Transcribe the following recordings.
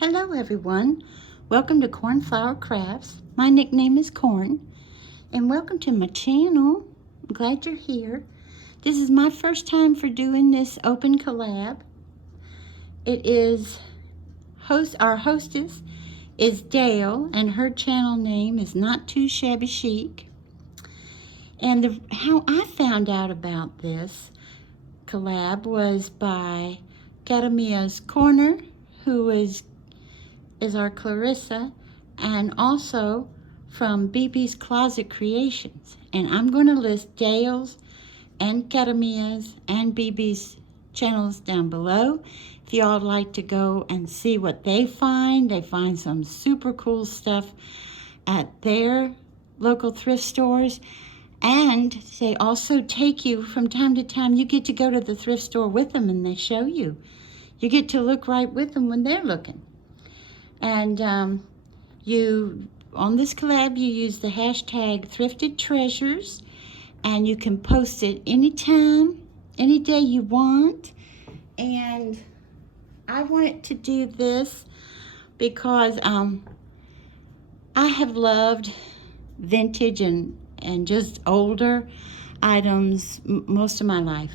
Hello everyone, welcome to Cornflower Crafts. My nickname is Corn, and welcome to my channel. I'm glad you're here. This is my first time for doing this open collab. It is our hostess is Dale, and her channel name is Not Too Shabby Chic. And how I found out about this collab was by Academia's Corner, who is our Clarissa, and also from BB's Closet Creations. And I'm going to list Dale's and Academia's and BB's channels down below. If y'all would like to go and see what they find some super cool stuff at their local thrift stores. And they also take you from time to time. You get to go to the thrift store with them and they show you. You get to look right with them when they're looking. And on this collab, you use the hashtag thriftedtreasures, and you can post it anytime, any day you want. And I wanted to do this because I have loved vintage and just older items most of my life.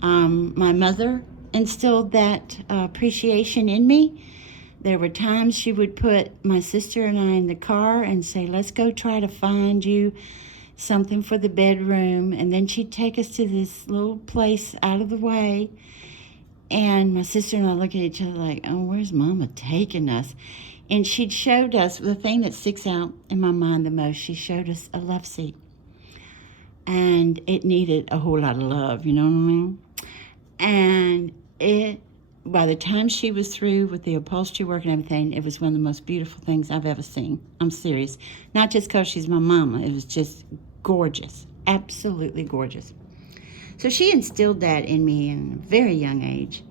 My mother instilled that appreciation in me. There were times she would put my sister and I in the car and say, let's go try to find you something for the bedroom. And then she'd take us to this little place out of the way. And my sister and I look at each other like, oh, where's Mama taking us? And she'd showed us the thing that sticks out in my mind the most. She showed us a love seat. And it needed a whole lot of love, you know what I mean? And by the time she was through with the upholstery work and everything, it was one of the most beautiful things I've ever seen. I'm serious. Not just because she's my mama. It was just gorgeous. Absolutely gorgeous. So she instilled that in me in a very young age.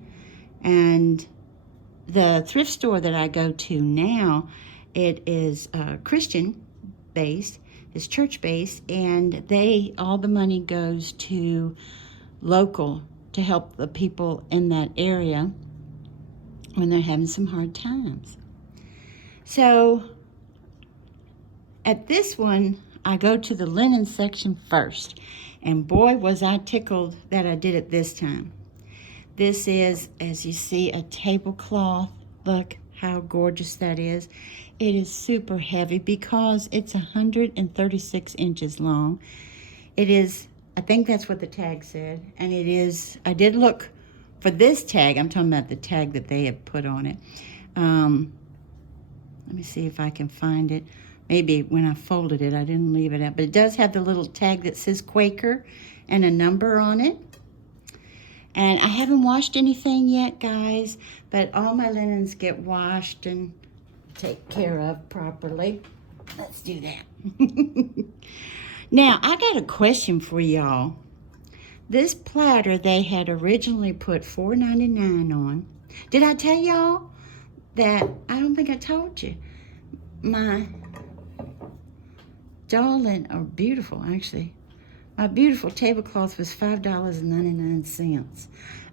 And the thrift store that I go to now, it is Christian-based. It's church-based. And all the money goes to local to help the people in that area when they're having some hard times. So at this one, I go to the linen section first. And boy, was I tickled that I did it this time. This is, as you see, a tablecloth. Look how gorgeous that is. It is super heavy because it's 136 inches long. It is, I think that's what the tag said. And it is, I did look for this tag. I'm talking about the tag that they have put on it. Let me see if I can find it. Maybe when I folded it, I didn't leave it out. But it does have the little tag that says Quaker and a number on it. And I haven't washed anything yet, guys. But all my linens get washed and taken care of properly. Let's do that. Now, I got a question for y'all. This platter they had originally put $4.99 on. Did I tell y'all that? I don't think I told you. My darling, or beautiful actually, my beautiful tablecloth was $5.99.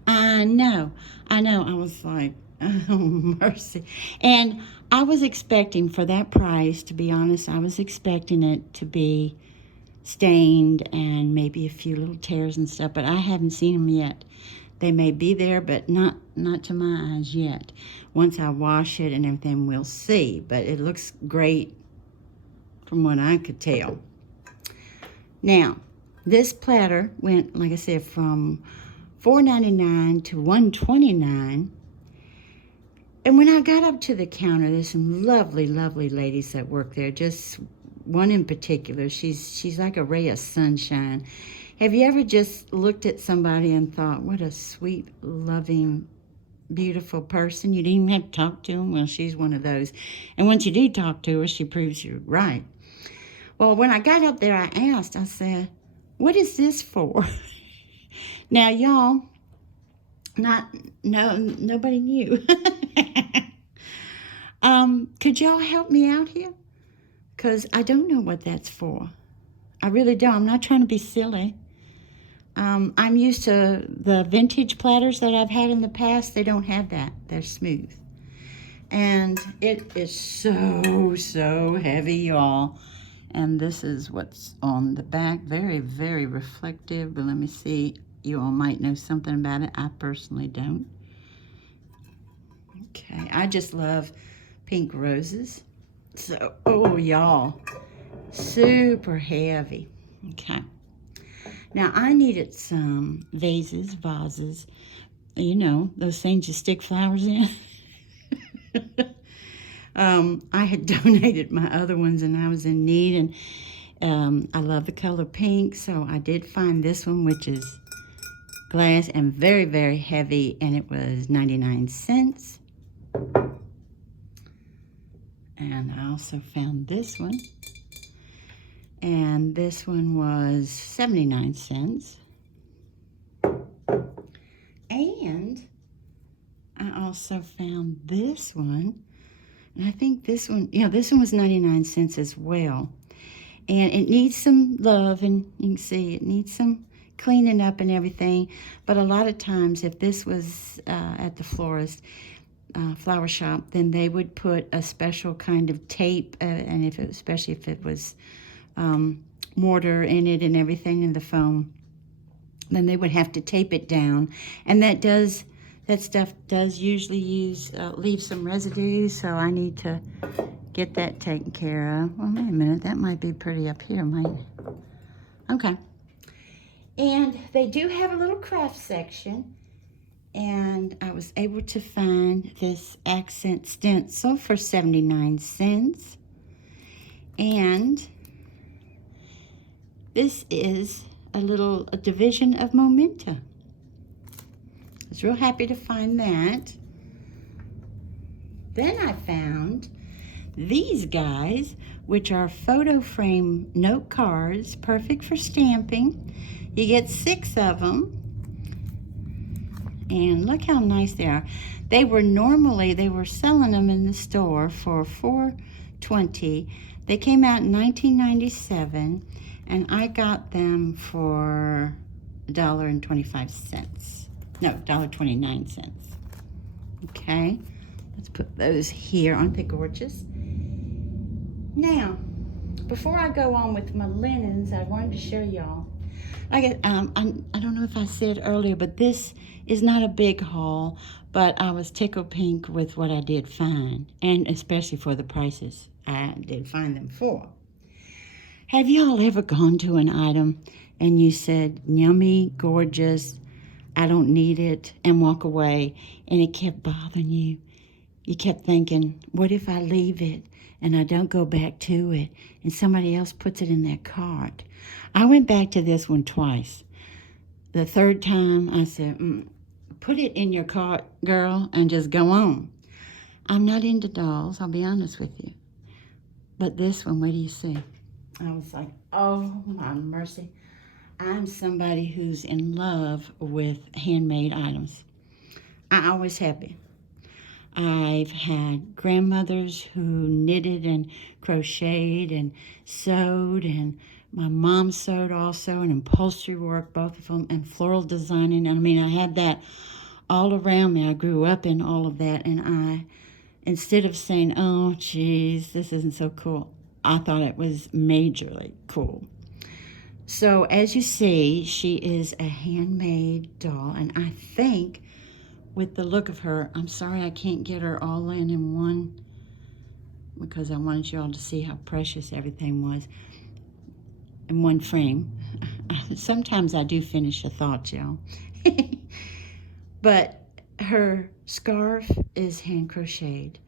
I know. I was like, oh, mercy. And I was expecting for that price, to be honest, I was expecting it to be stained and maybe a few little tears and stuff, but I haven't seen them yet. They may be there, but not to my eyes yet. Once I wash it and everything, we'll see. But it looks great from what I could tell. Now, this platter went, like I said, from $4.99 to $1.29. And when I got up to the counter, there's some lovely, lovely ladies that work there. Just one in particular. She's like a ray of sunshine. Have you ever just looked at somebody and thought, what a sweet, loving, beautiful person? You didn't even have to talk to them. Well, she's one of those. And once you do talk to her, she proves you're right. Well, when I got up there, I asked, I said, what is this for? Now, y'all, nobody knew. Could y'all help me out here? Because I don't know what that's for. I really don't. I'm not trying to be silly. I'm used to the vintage platters that I've had in the past. They don't have that. They're smooth. And it is so heavy, y'all. And this is what's on the back. Very, very reflective. But let me see. You all might know something about it. I personally don't. Okay, I just love pink roses. So, oh, y'all, super heavy. Okay. Now, I needed some vases, you know, those things you stick flowers in. I had donated my other ones and I was in need, and I love the color pink, so I did find this one, which is glass and very, very heavy, and it was 99 cents. And I also found this one, and this one was 79 cents. And I also found this one, and I think this one, yeah, this one was 99 cents as well. And it needs some love, and you can see it needs some cleaning up and everything. But a lot of times, if this was at the florist, flower shop, then they would put a special kind of tape, and especially if it was mortar in it and everything in the foam, then they would have to tape it down, and that stuff does usually leave some residue, so I need to get that taken care of. Well, wait a minute, that might be pretty up here, might it? Okay. And they do have a little craft section, and I was able to find this accent stencil for 79 cents. And this is a division of Momenta. I was real happy to find that. Then I found these guys, which are photo frame note cards, perfect for stamping. You get 6 of them. And look how nice they are. They were selling them in the store for $4.20. They came out in 1997, and I got them for $1.25. No, $1.29. Okay, let's put those here. Aren't they gorgeous? Now, before I go on with my linens, I wanted to show y'all. I don't know if I said earlier, but this is not a big haul, but I was tickled pink with what I did find, and especially for the prices I did find them for. Have y'all ever gone to an item and you said, yummy, gorgeous, I don't need it, and walk away, and it kept bothering you? You kept thinking, what if I leave it and I don't go back to it and somebody else puts it in their cart? I went back to this one twice. The third time I said, put it in your cart, girl, and just go on. I'm not into dolls, I'll be honest with you. But this one, what do you see? I was like, oh my mercy. I'm somebody who's in love with handmade items. I always have been. I've had grandmothers who knitted and crocheted and sewed, and my mom sewed also, and upholstery work, both of them, and floral designing. I mean, I had that all around me. I grew up in all of that, and instead of saying, oh, geez, this isn't so cool, I thought it was majorly cool. So as you see, she is a handmade doll, and I think with the look of her, I'm sorry I can't get her all in one, because I wanted you all to see how precious everything was in one frame. Sometimes I do finish a thought, y'all. But her scarf is hand crocheted.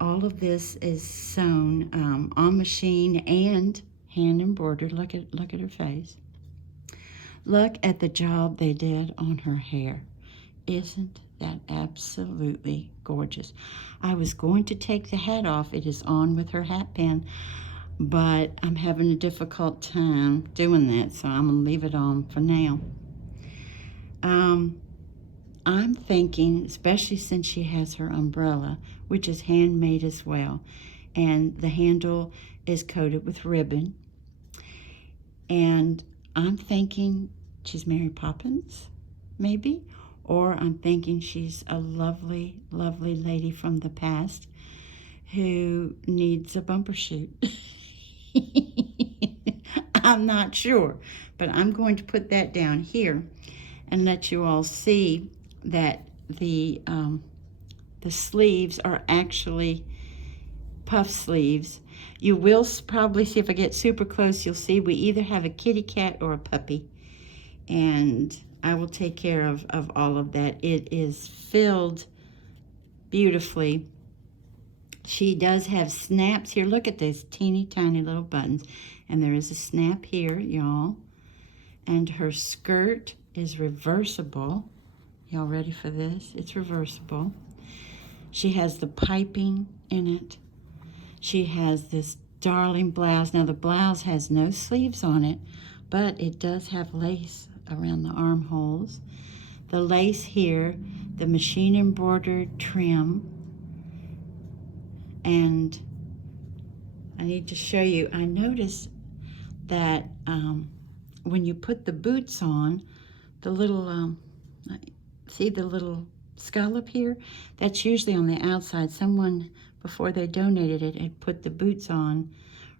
All of this is sewn on machine and hand embroidered. Look at her face. Look at the job they did on her hair. Isn't that absolutely gorgeous? I was going to take the hat off. It is on with her hat pin, but I'm having a difficult time doing that, so I'm going to leave it on for now. I'm thinking, especially since she has her umbrella, which is handmade as well, and the handle is coated with ribbon, and I'm thinking she's Mary Poppins, maybe, or I'm thinking she's a lovely, lovely lady from the past who needs a bumper shoot. I'm not sure, but I'm going to put that down here and let you all see that the sleeves are actually puff sleeves. You will probably see, if I get super close, you'll see we either have a kitty cat or a puppy, and I will take care of all of that. It is filled beautifully. She does have snaps here. Look at those teeny tiny little buttons, and there is a snap here, y'all. And her skirt is reversible. Y'all ready for this? It's reversible. She has the piping in it. She has this darling blouse. Now the blouse has no sleeves on it, but it does have lace around the armholes. The lace here, the machine embroidered trim. And I need to show you, I noticed that when you put the boots on, the little, see the little scallop here? That's usually on the outside. Someone, before they donated it, had put the boots on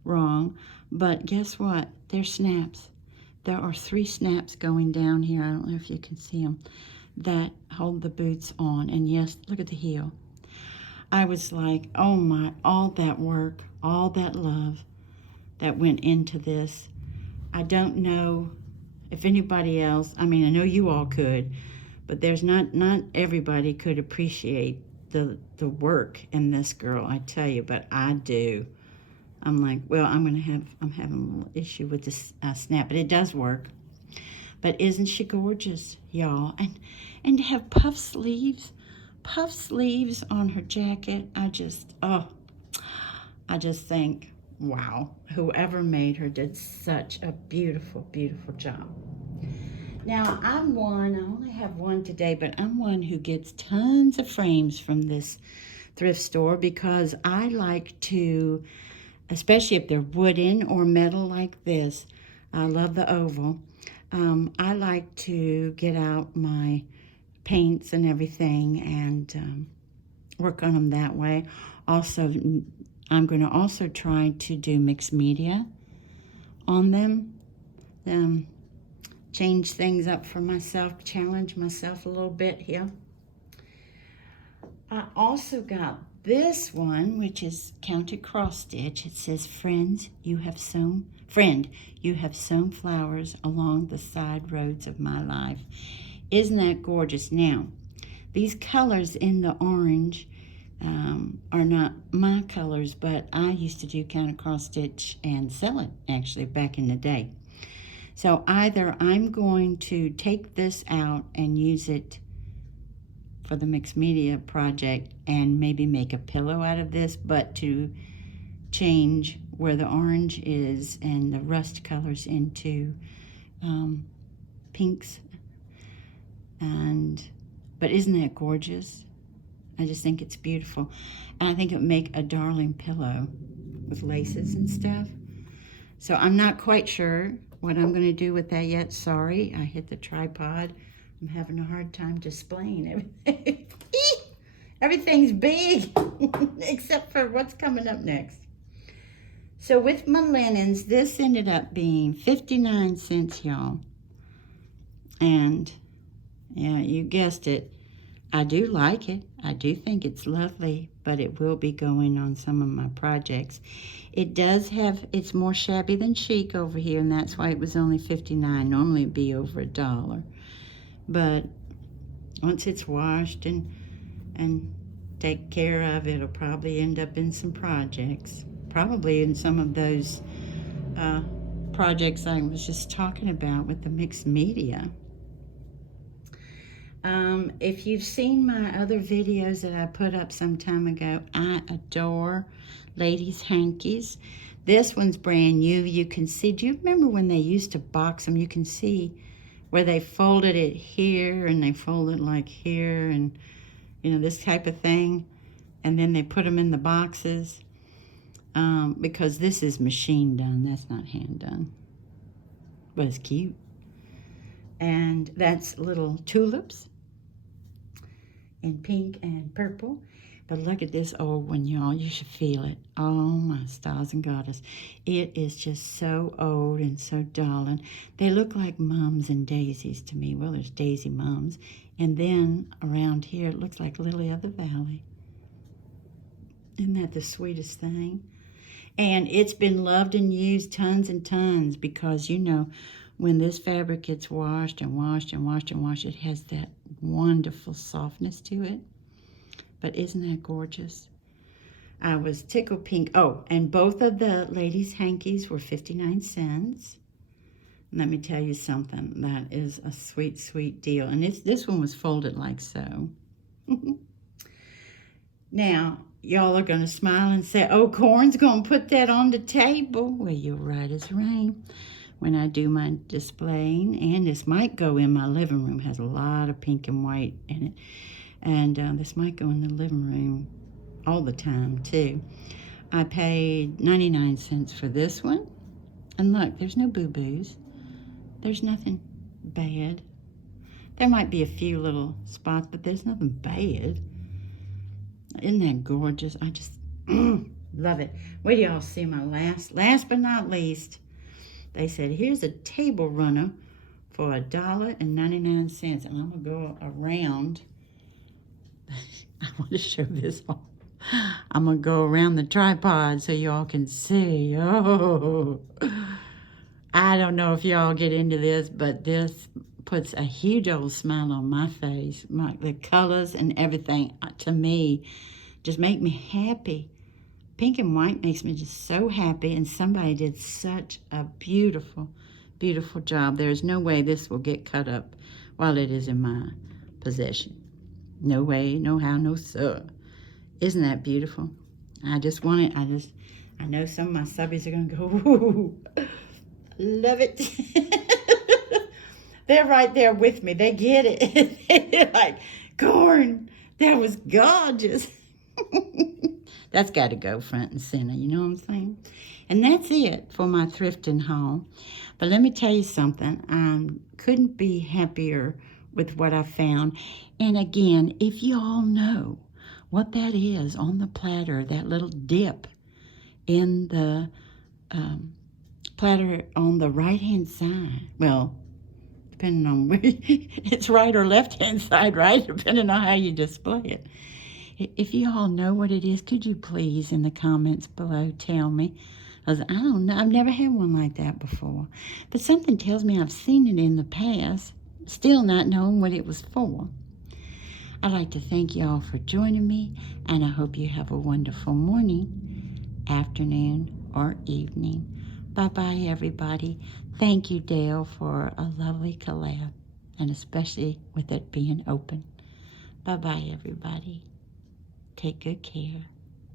wrong. But guess what? They're snaps. There are 3 snaps going down here. I don't know if you can see them, that hold the boots on. And yes, look at the heel. I was like, oh my, all that work, all that love that went into this. I don't know if anybody else, I mean, I know you all could, but there's not everybody could appreciate the work in this girl, I tell you, but I do. I'm like, well, I'm having a little issue with this snap, but it does work. But isn't she gorgeous, y'all? And to have puff sleeves on her jacket, I just think, wow, whoever made her did such a beautiful, beautiful job. Now, I only have one today, but I'm one who gets tons of frames from this thrift store because I like to, especially if they're wooden or metal like this, I love the oval. I like to get out my paints and everything and work on them that way. Also, I'm going to also try to do mixed media on them. Change things up for myself, challenge myself a little bit here. I also got this one, which is counted cross stitch. It says, friend, you have sown flowers along the side roads of my life. Isn't that gorgeous? Now, these colors in the orange are not my colors, but I used to do counted cross stitch and sell it, actually, back in the day. So either I'm going to take this out and use it for the mixed media project and maybe make a pillow out of this, but to change where the orange is and the rust colors into pinks. But isn't that gorgeous? I just think it's beautiful. And I think it would make a darling pillow with laces and stuff. So I'm not quite sure what I'm going to do with that yet. Sorry, I hit the tripod. I'm having a hard time displaying everything. Everything's big, except for what's coming up next. So with my linens, this ended up being 59 cents, y'all. And yeah, you guessed it. I do like it. I do think it's lovely, but it will be going on some of my projects. It does have, it's more shabby than chic over here, and that's why it was only 59. Normally it'd be over $1. But once it's washed and take care of, it'll probably end up in some projects. Probably in some of those projects I was just talking about with the mixed media. If you've seen my other videos that I put up some time ago, I adore ladies' hankies. This one's brand new. You can see, do you remember when they used to box them? You can see where they folded it here and they folded like here and, you know, this type of thing. And then they put them in the boxes because this is machine done. That's not hand done. But it's cute. And that's little tulips. and pink and purple. But look at this old one, y'all. You should feel it. Oh, my stars and goddess. It is just so old and so dull. And they look like mums and daisies to me. Well, there's daisy mums. And then around here, it looks like lily of the valley. Isn't that the sweetest thing? And it's been loved and used tons and tons because, you know, when this fabric gets washed and washed and washed and washed, it has that wonderful softness to it. But isn't that gorgeous? I was tickled pink. Oh, and both of the ladies' hankies were 59 cents. Let me tell you something. That is a sweet, sweet deal. And this one was folded like so. Now, y'all are going to smile and say, oh, Corn's going to put that on the table. Well, you're right as rain. When I do my displaying, and this might go in my living room. It has a lot of pink and white in it. And this might go in the living room all the time, too. I paid 99 cents for this one. And look, there's no boo-boos. There's nothing bad. There might be a few little spots, but there's nothing bad. Isn't that gorgeous? I just love it. Wait till y'all see my last but not least. They said, here's a table runner for $1.99. And I'm going to go around. I want to show this off. I'm going to go around the tripod so y'all can see. Oh, I don't know if y'all get into this, but this puts a huge old smile on my face. The colors and everything, to me, just make me happy. Pink and white makes me just so happy, and somebody did such a beautiful, beautiful job. There's no way this will get cut up while it is in my possession. No way, no how, no sir. Isn't that beautiful? I just want it. I know some of my subbies are going to go, ooh, love it. They're right there with me. They get it. They're like, Corn, that was gorgeous. That's got to go front and center, you know what I'm saying? And that's it for my thrifting haul. But let me tell you something. I couldn't be happier with what I found. And again, if you all know what that is on the platter, that little dip in the platter on the right-hand side. Well, depending on where it's right or left-hand side, right? Depending on how you display it. If you all know what it is, could you please in the comments below tell me? Because I don't know. I've never had one like that before. But something tells me I've seen it in the past, still not knowing what it was for. I'd like to thank you all for joining me, and I hope you have a wonderful morning, afternoon, or evening. Bye-bye, everybody. Thank you, Dale, for a lovely collab, and especially with it being open. Bye-bye, everybody. Take good care.